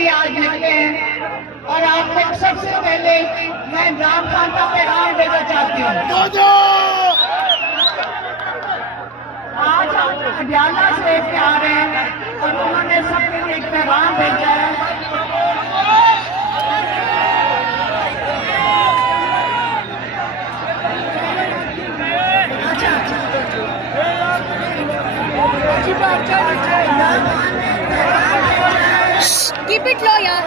लिए आज निकले हैं और आप तक सबसे पहले मैं इमरान खान का पैगाम देना चाहती हूँ। आज हम अडियाला से लेके आ रहे हैं और उन्होंने सबके लिए एक पैगाम भेजा है। Keep it low, yaar.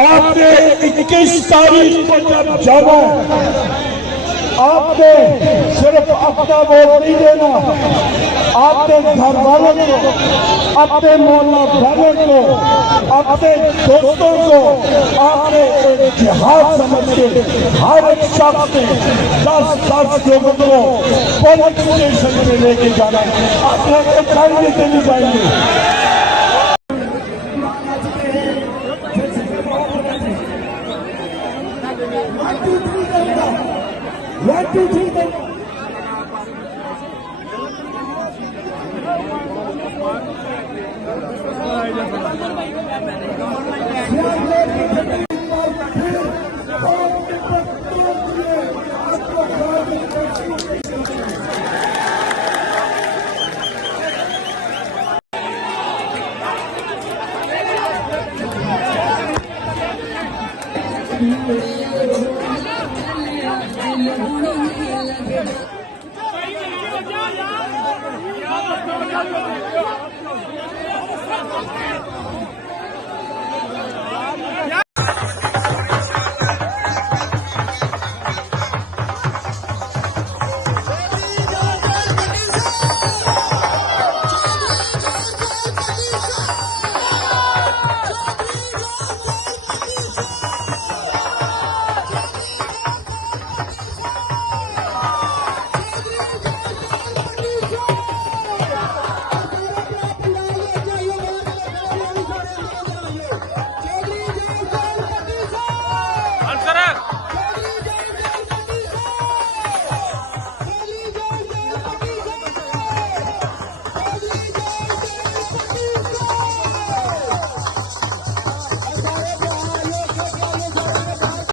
आपने 21 तारीख को जब जाना आपने सिर्फ अपना वोट नहीं देना, आपने घर वालों को, अपने मोहल्ला वालों को, अपने दोस्तों को आपने एक जिहाद समझ के हर एक शख्स ने 10-10 लोगों को पुलिस स्टेशन में लेके जाना। अपने टाइम से नहीं जाएंगे। One, two, three,